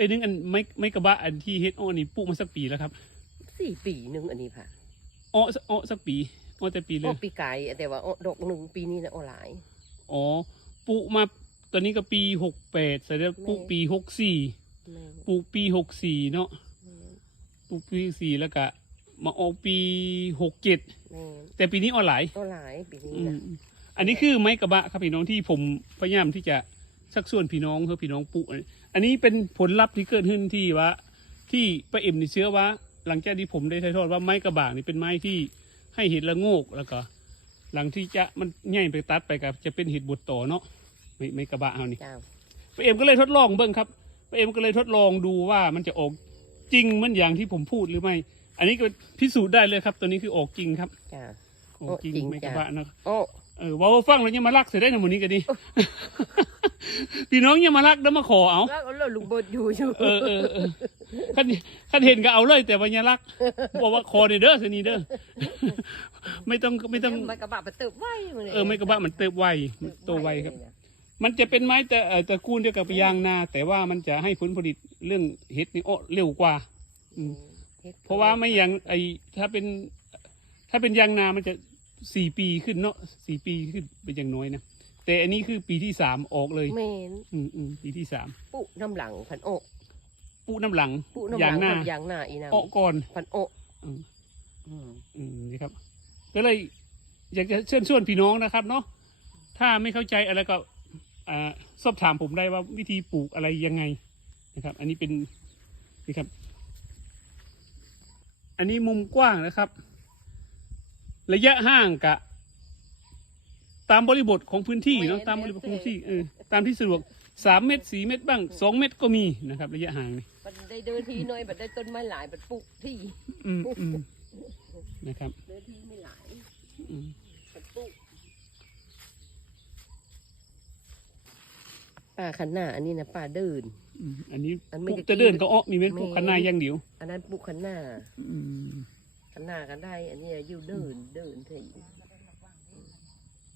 อ้ยนึงอันไม่ไม่กระบะอันที่เฮ็ดอ้อนี่ปลูกมาสักปีแล้วครับสี่ปีหนึ่งอันนี้ค่ะอ้อสักอ้อสักปีอ้อแต่ปีเลโอ้ยปีไก่แต่ว่าโอ้ดอกหนึ่งปีนี้นะโอ้หลาย อ๋อปลูกมาตอนนี้ก็ปีหกแปดเสร็จแล้วปลูกปีหกสี่แม่นปลูกปีหกสี่เนาะแม่นปลูกปีสี่แล้วก็มาออกปีหกเจ็ดแม่นแต่ปีนี้ออนหลายโอ้หลายปีนี้อืนะมอันนี้คือไม้กระบะครับพี่น้องที่ผมพยายามที่จะ ชักชวนพี่น้องเพื่อพี่น้องปลูกอันนี้อันนี้เป็นผลลัพธ์ที่เกิดขึ้นที่ว่า ที่ป้าเอ็มนี่เชื่อว่า หลังจากที่ผมได้ถ่ายทอดว่าไม้กระบะนี่เป็นไม้ที่ให้เห็ดละโงกแล้วก็ หลังที่จะมันใหญ่ไปตัดไปกับจะเป็นเห็ดบดต่อเนาะไม้ไม้กระบะเอานี่เจ้าป้าเอ็มก็เลยทดลองเบิ้งครับป้าเอ็มก็เลยทดลองดูว่ามันจะออกจริงเหมันอย่างที่ผมพูดหรือไม่ อันนี้ก็พิสูจน์ได้เลยครับ ตัวนี้คือออกจริงครับจ้าออกจริงโอ้จริงไม่กระจ้ะบะนะโอ้เออว่าว่าฟังแล้วยังมาลักเสียได้ในหมู่นี้ก็ดี พี่น้องยังมาลักแล้วมาขอเอาแล้วเอาลุงเบิดอยู่อยู่เออเออเออขันขันเห็นก็เอาเลยแต่ว่าอย่าลักบอกว่าขอเด้อเด้อสนีเด้อไม่ต้องไม่ต้องมันกระบะมันเติบไว้มื้นี้เออไม่กระบะมันเติบไวมันโตไวครับ มันจะเป็นไม้แต่เอ่อตระกูลเดียวกับยางนา แต่ว่ามันจะให้ผลผลิตเรื่องเห็ดนี่อ้อเร็วกว่าอืมฮ็ดเพราะว่าไม่อย่างไอถ้าเป็น ถ้าเป็นยางนามันจะสี่ปีขึ้นเนาะสี่ปีขึ้นเป็นอย่างน้อยนะ แต่อันนี้คือปีที่สามออกเลยแม่นอืมอืมปีที่สามปุน้ำหลังพันโอปุน้ำหลังปุน้ำหยาลังงหน้าพันยางหน้าอีนะออกก่อนพันโออืมอืมอืมนี่ครับ ก็เลยอยากจะเชิญชวนพี่น้องนะครับ เนาะถ้าไม่เข้าใจอะไรก็อ่าสอบถามผมได้ว่าวิธีปลูกอะไรยังไงนะครับ อันนี้เป็นนี่ครับ อันนี้มุมกว้างนะครับ ระยะห่างกะ ตามบริบทของพื้นที่เนาะตามบริบทของพื้นที่เออตามที่สะดวกสามเมตรสี่เมตรบ้างสองเมตรก็มีนะครับ ระยะห่างนี่มันได้เดินทีหน่อยบัดได้ต้นไม้หลายบัดปลูกที่อืมอืมนะครับเดินทีไม่หลายอืมบัดปลูกป่าขันหน้าอันนี้นะป่าเดิน อืมอันนี้อันปไม่ลูกได้จะเดินก็อ้อมีเม็ดไม่ ปลูกคันนาอย่างเดียวอันนั้นปลูกขันหน้าอืมขันหน้ากันได้ อันนี้อยู่เดินเดินทีอ